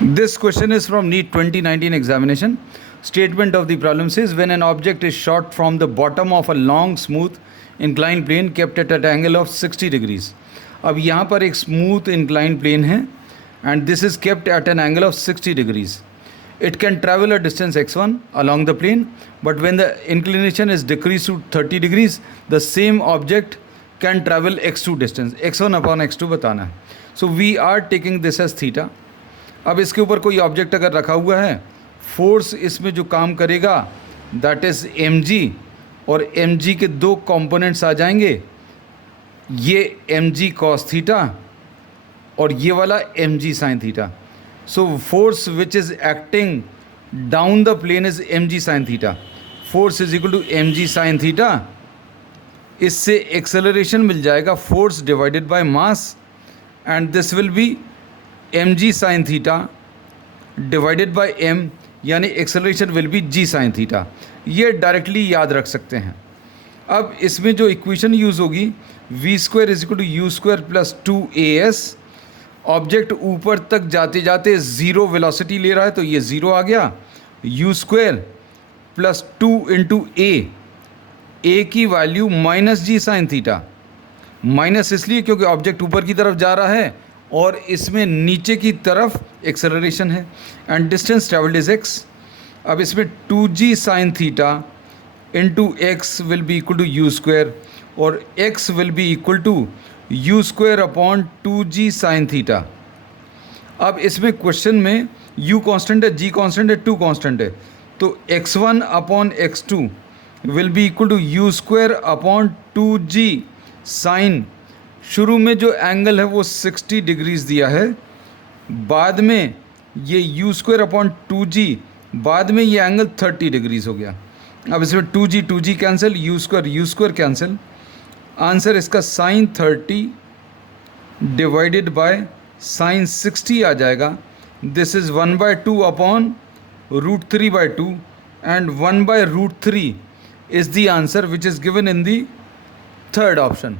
This question is from NEET 2019 examination. Statement of the problem says when an object is shot from the bottom of a long smooth inclined plane kept at an angle of 60 degrees. अब यहाँ पर एक smooth inclined plane है and this is kept at an angle of 60 degrees. It can travel a distance x1 along the plane, but when the inclination is decreased to 30 degrees, the same object can travel x2 distance. x1 upon x2 बताना है. So we are taking this as theta. अब इसके ऊपर कोई object अगर रखा हुआ है, फोर्स इसमें जो काम करेगा दैट इज़ mg, और mg के दो कंपोनेंट्स आ जाएंगे, ये mg cos थीटा और ये वाला mg sin theta. So force which is acting down the plane is mg sin theta. Force is equal to mg sin theta. इससे एक्सेलरेशन मिल जाएगा force divided by mass, and this will be mg sin theta divided by m, यानी acceleration will be g sin theta. ये directly याद रख सकते हैं. अब इसमें जो इक्वेशन यूज़ होगी v² is equal to u² plus 2as. Object ऊपर तक जाते जाते ज़ीरो वेलोसिटी ले रहा है तो ये ज़ीरो आ गया. u² प्लस 2 इंटू a की value minus g sin theta. Minus इसलिए क्योंकि ऑब्जेक्ट ऊपर की तरफ जा रहा है और इसमें नीचे की तरफ एक्सेलरेशन है, and distance travelled is x. अब इसमें 2g sin थीटा into X will be equal to u² और x will be equal to u² upon 2g sin theta. अब इसमें क्वेश्चन में u कांस्टेंट है, g कांस्टेंट है, 2 कांस्टेंट है, तो x1 upon x2 will be equal to u² upon 2g sin. शुरू में जो एंगल है वो 60 डिग्रीज दिया है, बाद में ये u² अपॉन 2g, बाद में ये एंगल 30 डिग्रीज हो गया. अब इसमें 2g cancel, u² cancel. Answer इसका sin 30 डिवाइडेड बाय sin 60 आ जाएगा. This is 1/2 upon √3/2 and 1/√3 is the answer which is given in the third option.